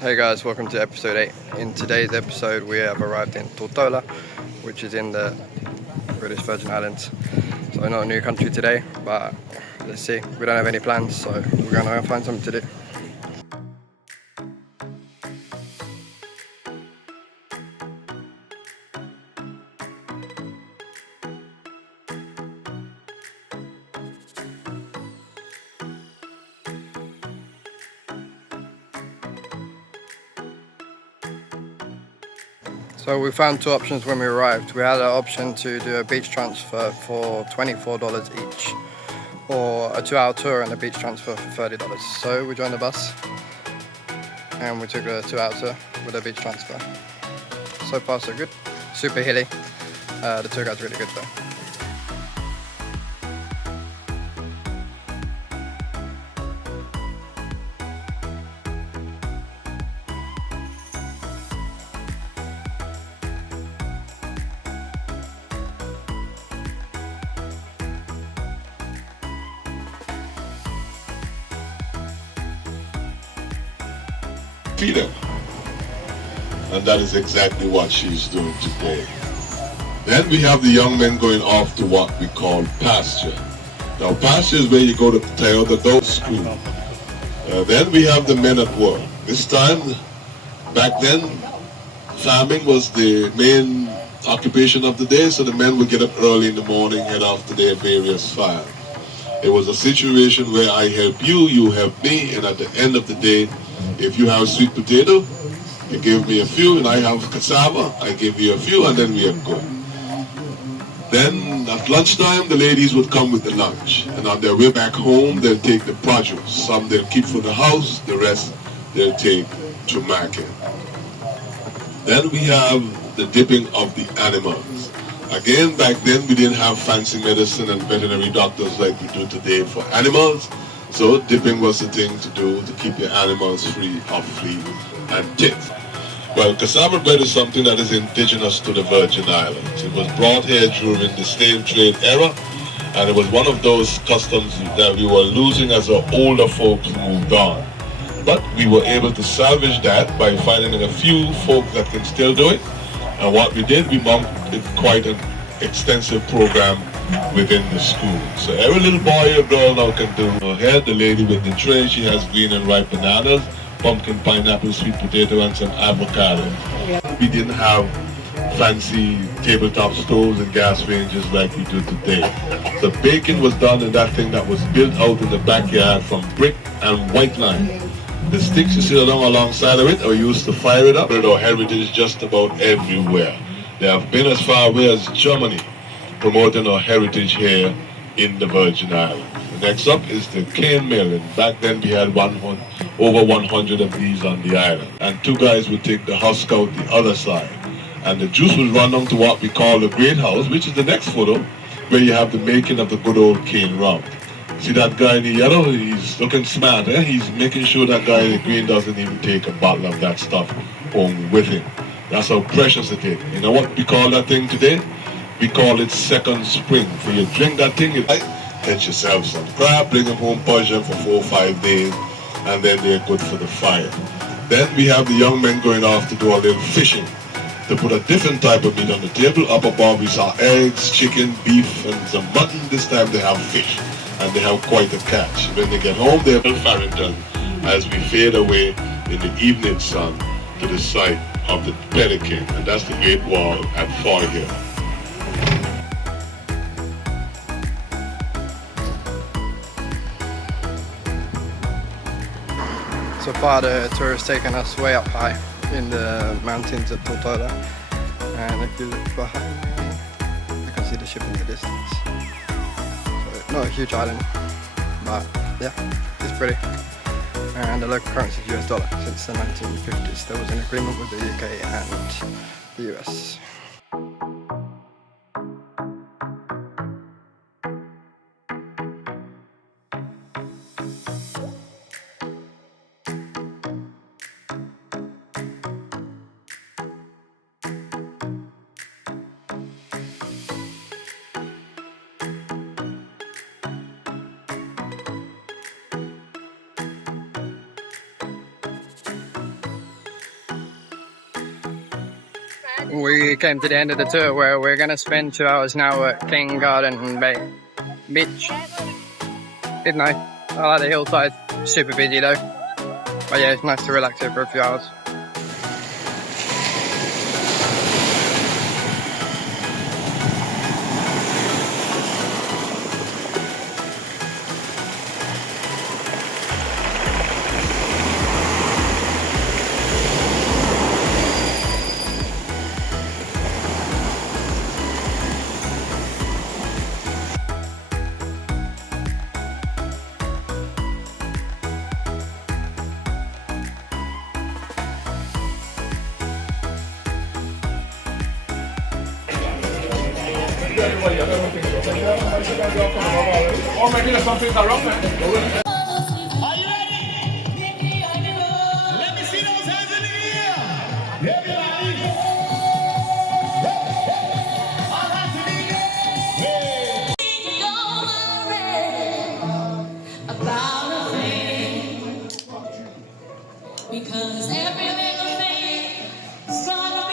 Hey guys, welcome to episode 8. In today's episode we have arrived in Tortola, which is in the British Virgin Islands. So not a new country today, but let's see. We don't have any plans, so we're going to find something to do. So we found two options when we arrived. We had an option to do a beach transfer for $24 each, or a 2-hour tour and a beach transfer for $30. So we joined the bus and we took a 2-hour tour with a beach transfer. So far so good. Super hilly. The tour guide's really good though. Feed her. And that is exactly what she's doing today. Then we have the young men going off to what we call pasture. Now pasture is where you go to play out the adult school. Then we have the men at work. This time, back then, farming was the main occupation of the day, so the men would get up early in the morning, head off to their various farms. It was a situation where I help you, you help me, and at the end of the day, if you have sweet potato, you give me a few, and I have cassava, I give you a few, and then we are good. Then at lunchtime, the ladies would come with the lunch, and on their way back home, they'll take the produce. Some they'll keep for the house, the rest they'll take to market. Then we have the dipping of the animals. Again, back then we didn't have fancy medicine and veterinary doctors like we do today for animals. So dipping was the thing to do to keep your animals free of fleas and ticks. Well, cassava bread is something that is indigenous to the Virgin Islands. It was brought here during the slave trade era, and it was one of those customs that we were losing as our older folks moved on. But we were able to salvage that by finding a few folks that can still do it. And what we did, we mounted quite an extensive program within the school. So every little boy or girl now can do. Here, the lady with the tray, she has green and ripe bananas, pumpkin, pineapple, sweet potato, and some avocado. We didn't have fancy tabletop stoves and gas ranges like we do today. The baking was done in that thing that was built out in the backyard from brick and white lime. The sticks you see alongside of it are used to fire it up. Our heritage just about everywhere. They have been as far away as Germany, promoting our heritage here in the Virgin Islands. The next up is the cane mill, and back then we had over 100 of these on the island. And two guys would take the husk out the other side. And the juice would run down to what we call the great house, which is the next photo, where you have the making of the good old cane rum. See that guy in the yellow? He's looking smart, eh? He's making sure that guy in the green doesn't even take a bottle of that stuff home with him. That's how precious it is. You know what we call that thing today? We call it second spring. So you drink that thing, you catch yourself some crab, bring them home, purge them for 4 or 5 days, and then they're good for the fire. Then we have the young men going off to do a little fishing, to put a different type of meat on the table. Up above we saw eggs, chicken, beef, and some mutton. This time they have fish, and they have quite a catch. When they get home, they're in Farrington as we fade away in the evening sun to the site of the Pelican, and that's the Great Wall at Far Hill. So far the tour has taken us way up high in the mountains of Tortola, and if you look behind me you can see the ship in the distance. So not a huge island, but yeah, it's pretty. And the local currency is US dollar. Since the 1950s there was an agreement with the UK and the US. We came to the end of the tour where we're gonna spend 2 hours now at King Garden Bay Beach. It's nice. I like the hillside. Super busy though. But yeah, it's nice to relax here for a few hours. Oh, maybe something's wrong, man. Are you ready? Let me see those hands in the air. Everybody. All hands in the air. Don't worry about a thing, because every little thing is gonna